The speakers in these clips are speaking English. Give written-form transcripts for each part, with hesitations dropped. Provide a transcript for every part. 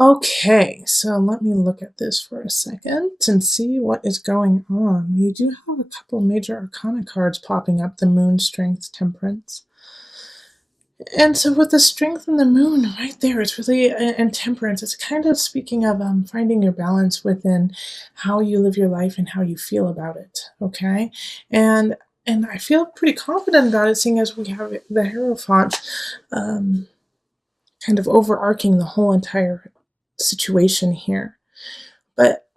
Okay, so let me look at this for a second and see what is going on. You do have a couple major arcana cards popping up, the moon, strength, temperance. And so with the strength and the moon right there, it's really, and temperance, it's kind of speaking of finding your balance within how you live your life and how you feel about it. Okay. And and I feel pretty confident about it, seeing as we have the Hierophant um, kind of overarching the whole entire situation here. But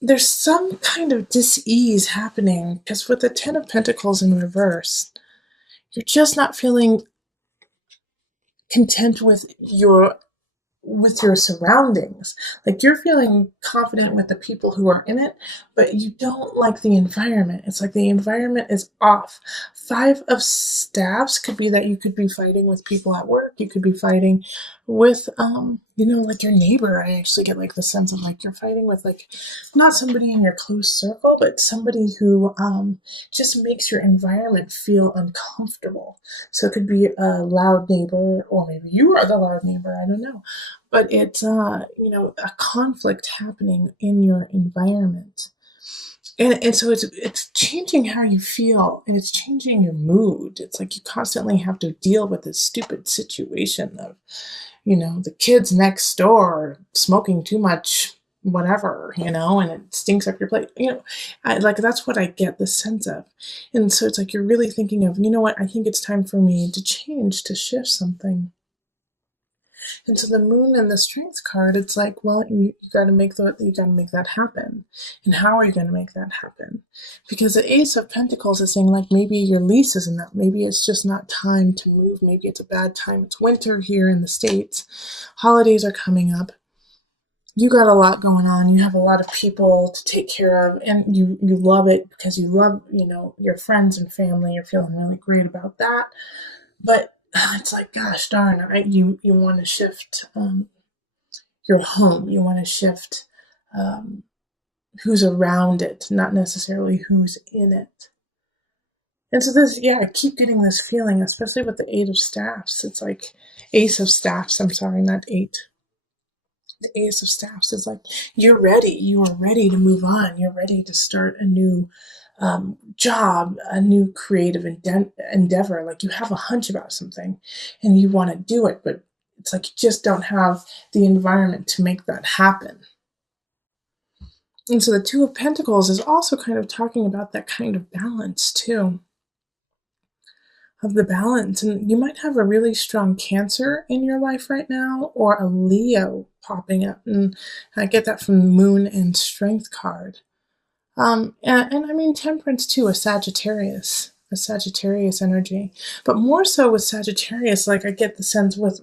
there's some kind of dis-ease happening because with the Ten of Pentacles in reverse, you're just not feeling content with your surroundings. Like you're feeling confident with the people who are in it, but you don't like the environment. It's like the environment is off. Five of Staffs could be that you could be fighting with people at work. You could be fighting with, like your neighbor. I actually get like the sense of like you're fighting with like not somebody in your close circle, but somebody who just makes your environment feel uncomfortable. So it could be a loud neighbor, or maybe you are the loud neighbor. I don't know, but it's a conflict happening in your environment, and so it's changing how you feel, and it's changing your mood. It's like you constantly have to deal with this stupid situation of the kids next door smoking too much whatever, and it stinks up your plate. Like that's what I get the sense of. And so it's like you're really thinking of, what, I think it's time for me to change, to shift something. And so the moon and the strength card, it's like, well, you got to make that happen. And how are you going to make that happen? Because the Ace of Pentacles is saying like maybe your lease isn't up. Maybe it's just not time to move. Maybe it's a bad time. It's winter here in the States. Holidays are coming up. You got a lot going on. You have a lot of people to take care of, and you love it because you love your friends and family. You're feeling really great about that. But it's like, gosh darn, you want to shift your home. You want to shift um, who's around it, not necessarily who's in it. And so this, yeah, I keep getting this feeling, especially with the Eight of Staffs. It's like Ace of Staffs. I'm sorry, not eight. The Ace of Staffs is like you're ready. You are ready to move on. You're ready to start a new job, a new creative endeavor. Like you have a hunch about something and you want to do it, but it's like you just don't have the environment to make that happen. And so the Two of Pentacles is also kind of talking about that kind of balance too, of the balance. And you might have a really strong Cancer in your life right now, or a Leo popping up. And I get that from the Moon and Strength card. And I mean Temperance too, a Sagittarius energy. But more so with Sagittarius, like I get the sense with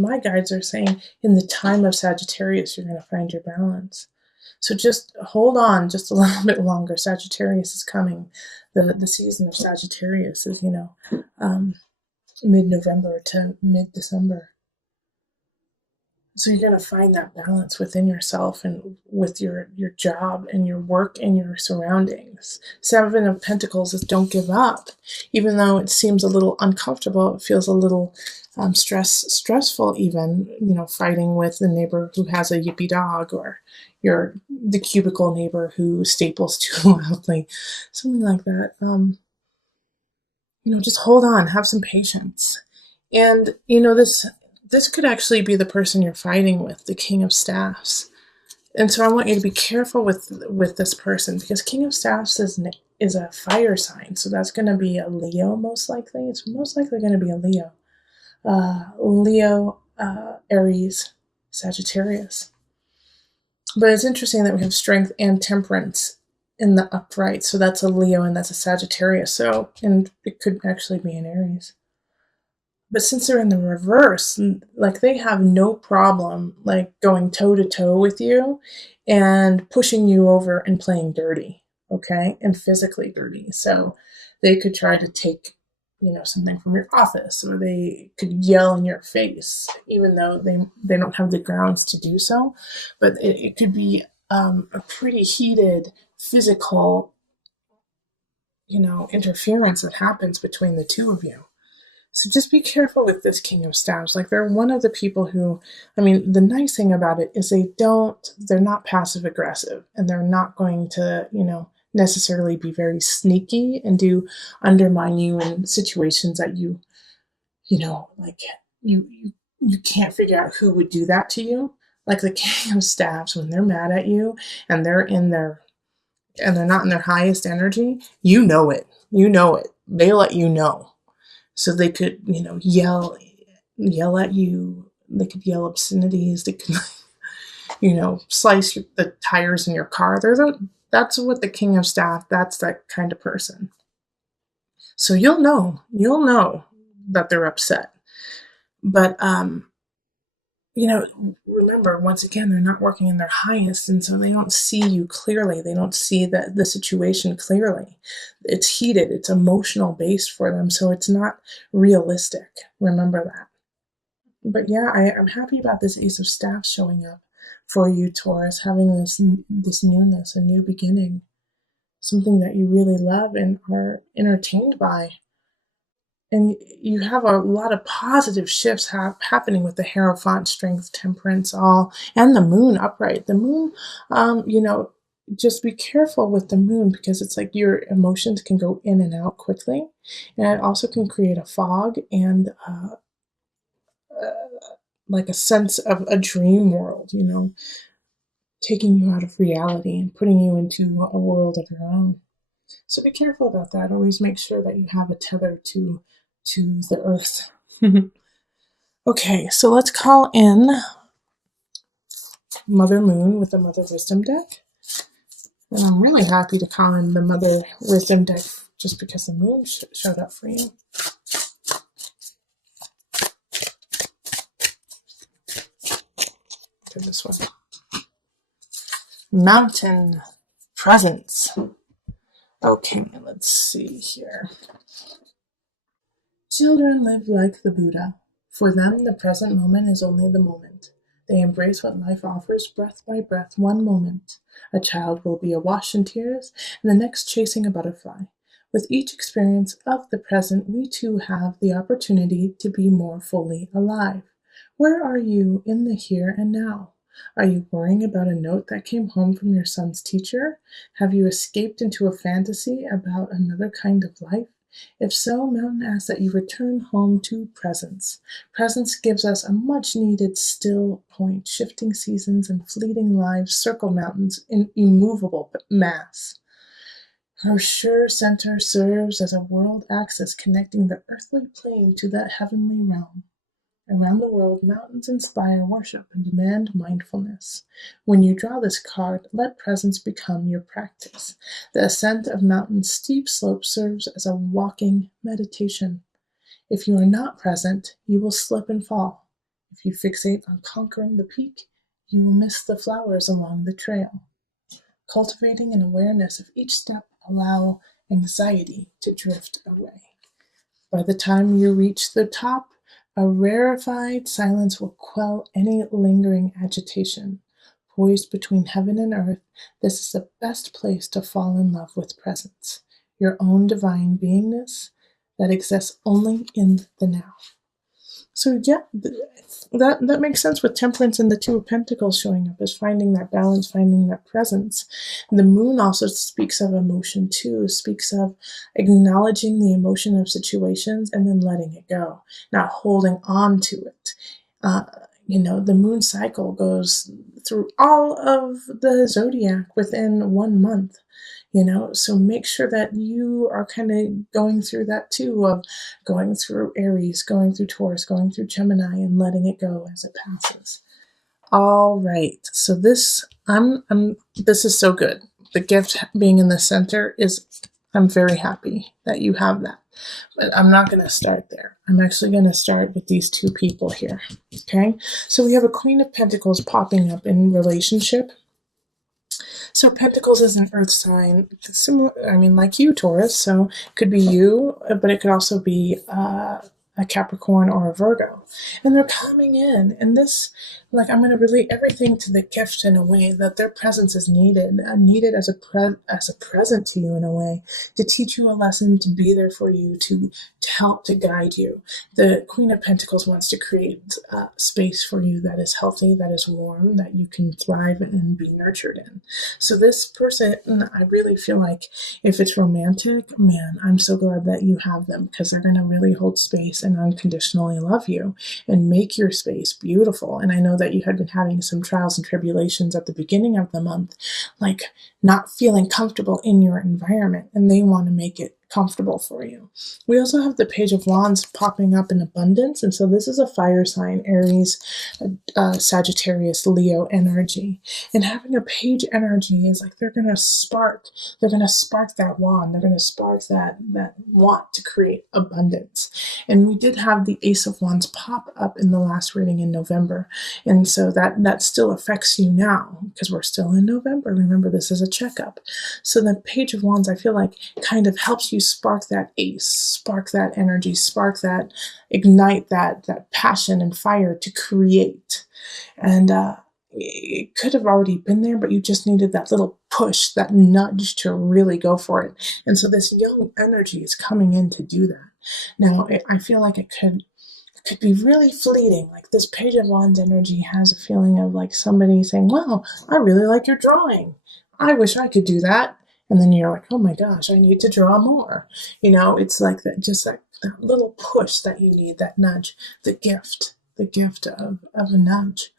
my guides are saying in the time of Sagittarius, you're going to find your balance. So just hold on just a little bit longer. Sagittarius is coming. The season of Sagittarius is, mid-November to mid-December. So you're going to find that balance within yourself and with your job and your work and your surroundings. Seven of Pentacles is don't give up. Even though it seems a little uncomfortable, it feels a little stressful even, fighting with the neighbor who has a yippy dog, or the cubicle neighbor who staples too loudly, something like that. Just hold on, have some patience. And, this could actually be the person you're fighting with, the King of Staffs. And so I want you to be careful with this person, because King of Staffs is a fire sign. So that's going to be a Leo, most likely. It's most likely going to be a Leo. Aries, Sagittarius. But it's interesting that we have strength and temperance in the upright. So that's a Leo and that's a Sagittarius. So, and it could actually be an Aries. But since they're in the reverse, like they have no problem like going toe to toe with you and pushing you over and playing dirty, okay? And physically dirty. So they could try to take, something from your office, or they could yell in your face, even though they don't have the grounds to do so. But it could be a pretty heated physical, interference that happens between the two of you. So just be careful with this King of Staves. Like, they're one of the people who, I mean, the nice thing about it is they're not passive aggressive, and they're not going to, necessarily be very sneaky and do undermine you in situations that like you can't figure out who would do that to you. Like the King of Staves, when they're mad at you and they're not in their highest energy, you know it. You know it. They let you know. So they could, yell at you. They could yell obscenities. They could, slice the tires in your car. That's what the King of Staff, that's that kind of person. So you'll know that they're upset. But, remember, once again, they're not working in their highest, and so they don't see you clearly. They don't see the situation clearly. It's heated. It's emotional based for them, so it's not realistic. Remember that. But yeah, I'm happy about this Ace of Staff showing up for you, Taurus, having this newness, a new beginning, something that you really love and are entertained by. And you have a lot of positive shifts happening with the Hierophant, Strength, Temperance, all, and the Moon upright. The Moon, just be careful with the Moon, because it's like your emotions can go in and out quickly, and it also can create a fog and like a sense of a dream world, taking you out of reality and putting you into a world of your own. So be careful about that. Always make sure that you have a tether to the earth. Okay, so let's call in Mother Moon with the Mother Wisdom deck. And I'm really happy to call in the Mother Wisdom deck just because the Moon showed up for you. Do this one. Mountain Presence. Okay, let's see here. Children live like the Buddha. For them, the present moment is only the moment. They embrace what life offers breath by breath, one moment. A child will be awash in tears, and the next chasing a butterfly. With each experience of the present, we too have the opportunity to be more fully alive. Where are you in the here and now? Are you worrying about a note that came home from your son's teacher? Have you escaped into a fantasy about another kind of life? If so, Mountain asks that you return home to presence. Presence gives us a much-needed still point. Shifting seasons and fleeting lives circle mountains in immovable mass. Her sure center serves as a world axis connecting the earthly plane to the heavenly realm. Around the world, mountains inspire worship and demand mindfulness. When you draw this card, let presence become your practice. The ascent of mountains' steep slope serves as a walking meditation. If you are not present, you will slip and fall. If you fixate on conquering the peak, you will miss the flowers along the trail. Cultivating an awareness of each step allow anxiety to drift away. By the time you reach the top, a rarefied silence will quell any lingering agitation. Poised between heaven and earth, this is the best place to fall in love with presence, your own divine beingness that exists only in the now. So yeah, that makes sense with Temperance and the Two of Pentacles showing up, is finding that balance, finding that presence. And the Moon also speaks of emotion too, speaks of acknowledging the emotion of situations and then letting it go, not holding on to it. The Moon cycle goes through all of the zodiac within 1 month. So make sure that you are kind of going through that too, of going through Aries, going through Taurus, going through Gemini, and letting it go as it passes. All right, so this is so good. The gift being in the center I'm very happy that you have that. But I'm not going to start there. I'm actually going to start with these two people here. Okay, so we have a Queen of Pentacles popping up in relationship. So Pentacles is an earth sign, similar, like you, Taurus. So it could be you, but it could also be a Capricorn or a Virgo. And they're coming in. And this, like, I'm going to relate everything to the gift in a way that their presence is needed, needed as a present to you in a way, to teach you a lesson, to be there for you, to help, to guide you. The Queen of Pentacles wants to create space for you that is healthy, that is warm, that you can thrive and be nurtured in. So this person, I really feel like if it's romantic, man, I'm so glad that you have them, because they're going to really hold space and unconditionally love you and make your space beautiful. And I know that you had been having some trials and tribulations at the beginning of the month, like not feeling comfortable in your environment, and they want to make it comfortable for you. We also have the Page of Wands popping up in abundance, and so this is a fire sign, Aries, Sagittarius, Leo energy. And having a page energy is like they're going to spark that wand, they're going to spark that want to create abundance. And we did have the Ace of Wands pop up in the last reading in November, and so that still affects you now because we're still in November. Remember, this is a checkup. So the Page of Wands, I feel like, kind of helps you spark that ace, spark that energy, spark that, ignite that passion and fire to create. And it could have already been there, but you just needed that little push, that nudge to really go for it. And so this young energy is coming in to do that. Now, I feel like it could be really fleeting. Like this Page of Wands energy has a feeling of like somebody saying, wow, I really like your drawing. I wish I could do that. And then you're like, oh my gosh, I need to draw more. It's like that, just that little push that you need, that nudge, the gift of a nudge.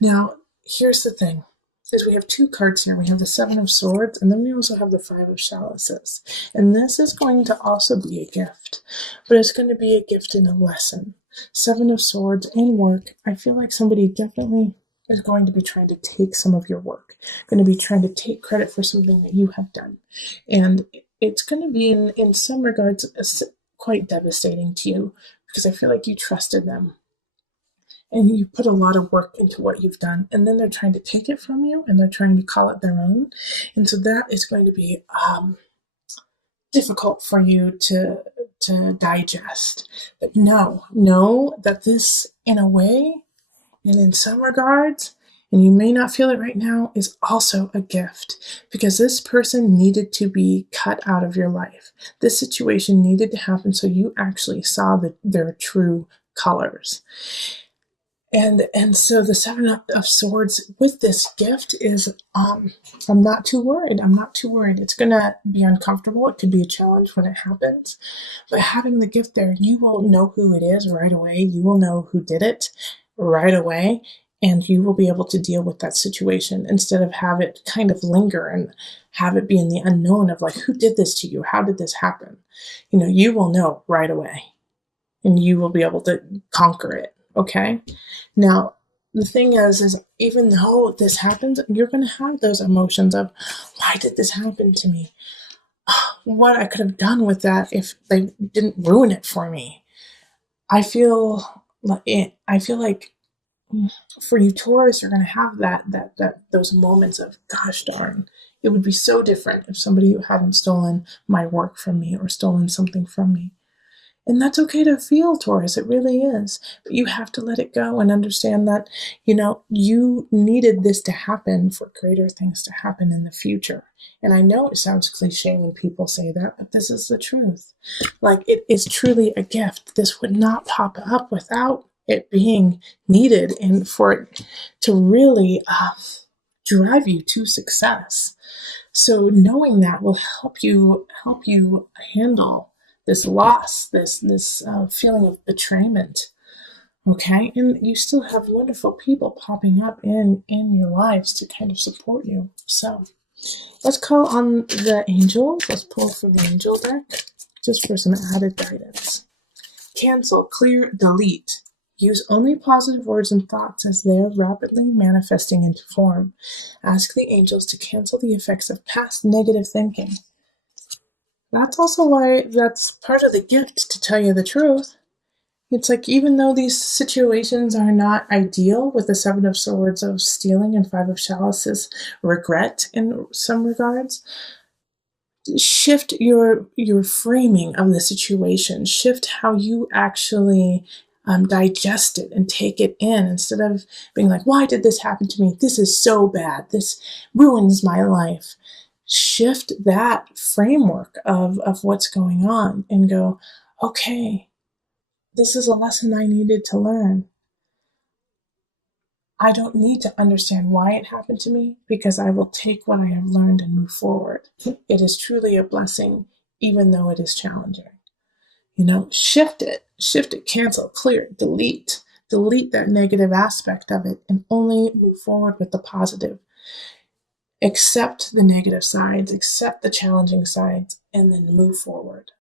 Now, here's the thing, is we have two cards here. We have the Seven of Swords, and then we also have the Five of Chalices. And this is going to also be a gift, but it's going to be a gift in a lesson. Seven of Swords in work. I feel like somebody definitely is going to be trying to take some of your work, going to be trying to take credit for something that you have done. And it's going to be, in some regards, quite devastating to you, because I feel like you trusted them and you put a lot of work into what you've done, and then they're trying to take it from you and they're trying to call it their own. And so that is going to be difficult for you to digest. But know that this, in a way, and in some regards, and you may not feel it right now, is also a gift, because this person needed to be cut out of your life. This situation needed to happen so you actually saw their true colors. And so the Seven of Swords with this gift is, I'm not too worried. It's going to be uncomfortable. It could be a challenge when it happens. But having the gift there, you will know who it is right away. You will know who did it right away. And you will be able to deal with that situation instead of have it kind of linger and have it be in the unknown of like, who did this to you? How did this happen? You will know right away. And you will be able to conquer it. Okay? Now, the thing is even though this happens, you're going to have those emotions of, why did this happen to me? What I could have done with that if they didn't ruin it for me. I feel like for you, Taurus, you're going to have those moments of, gosh darn, it would be so different if somebody hadn't stolen my work from me or stolen something from me. And that's okay to feel, Taurus. It really is. But you have to let it go and understand that, you needed this to happen for greater things to happen in the future. And I know it sounds cliche when people say that, but this is the truth. Like, it is truly a gift. This would not pop up without it being needed and for it to really drive you to success. So knowing that will help you handle this loss, this feeling of betrayment, okay? And you still have wonderful people popping up in your lives to kind of support you. So let's call on the angels. Let's pull from the angel deck just for some added guidance. Cancel, clear, delete. Use only positive words and thoughts as they are rapidly manifesting into form. Ask the angels to cancel the effects of past negative thinking. That's also why that's part of the gift, to tell you the truth. It's like, even though these situations are not ideal, with the Seven of Swords of stealing and Five of Chalices, regret in some regards, shift your framing of the situation, shift how you actually digest it and take it in, instead of being like, why did this happen to me, this is so bad, this ruins my life. Shift that framework of what's going on and go, okay, this is a lesson I needed to learn. I don't need to understand why it happened to me, because I will take what I have learned and move forward. It is truly a blessing, even though it is challenging. Shift it, cancel, clear, delete that negative aspect of it, and only move forward with the positive. Accept the negative sides, accept the challenging sides, and then move forward.